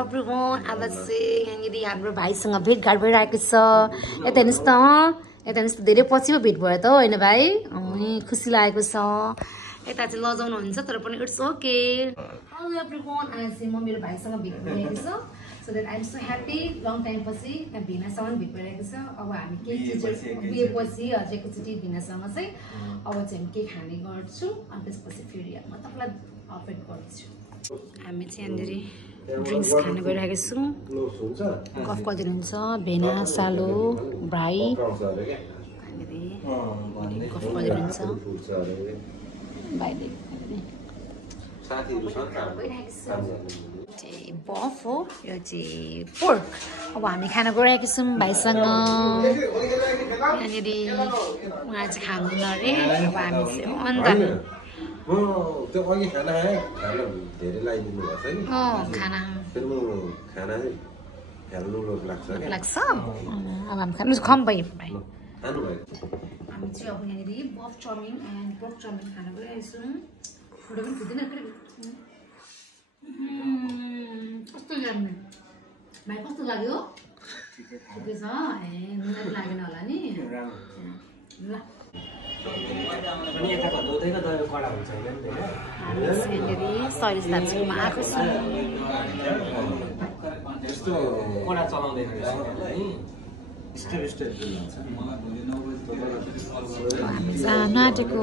everyone, आज चाहिँ यहाँनिर हाम्रो भाइसँग भेटघाट भइरहेको छ। यता हेर्नुहोस् त धेरै पछि भेट भयो त होइन भाइ? खुसी लागेको छ। यता चाहिँ लजाउनुहुन्छ तर पनि इट्स ओके। हेलो एभ्रिवान, आज चाहिँ म मेरो भाइसँग भेट भइरहेको छ। So that I am so happy. Long time पछि यहाँ भिनासँग भेट भइरहेको छ। अब हामी केही चिजहरू बिहेपछि हजुर एकैचोटि भिनासँग चाहिँ अब चाहिँ हामी के खाने गर्छु अनि त्यसपछि फेरि म तपाईँलाई अपडेट गर्दैछु। हामी चाहिँ यहाँनिर ड्रिङ्क्स खानु गइरहेको छौँ। गफ गरिदिनुहुन्छ भेना सालो भाइ गफ गरिदिनुहुन्छ भाइले। बफ हो यो चाहिँ पोर्क। अब हामी खाना गइरहेको छौँ भाइसँग। यहाँनिर उहाँ चाहिँ खानुहुन्न अरे। अब हामी चाहिँ अन्त त्यो अघि खाना खाएँ, खाना धेरै लगाइदिनु भएको छ नि। खाना फेरि म खाना हेर्नु लाग्छ क्या। लाग्छ। अब हामी खानु खम भयो भाइ। खानु भयो। हामी चाहिँ अब यहाँनिर बफ चाउमिन एन्ड पोर्क चाउमिन खाना गइरहेको छौँ। फुटो पनि फुट्दैन कस्तो लाग्ने भाइ? कस्तो लाग्यो? ठिकै छ। ए नुन लागेन होला नि। ल सरिस दाजुकोमा आएको छ। जानु आँटेको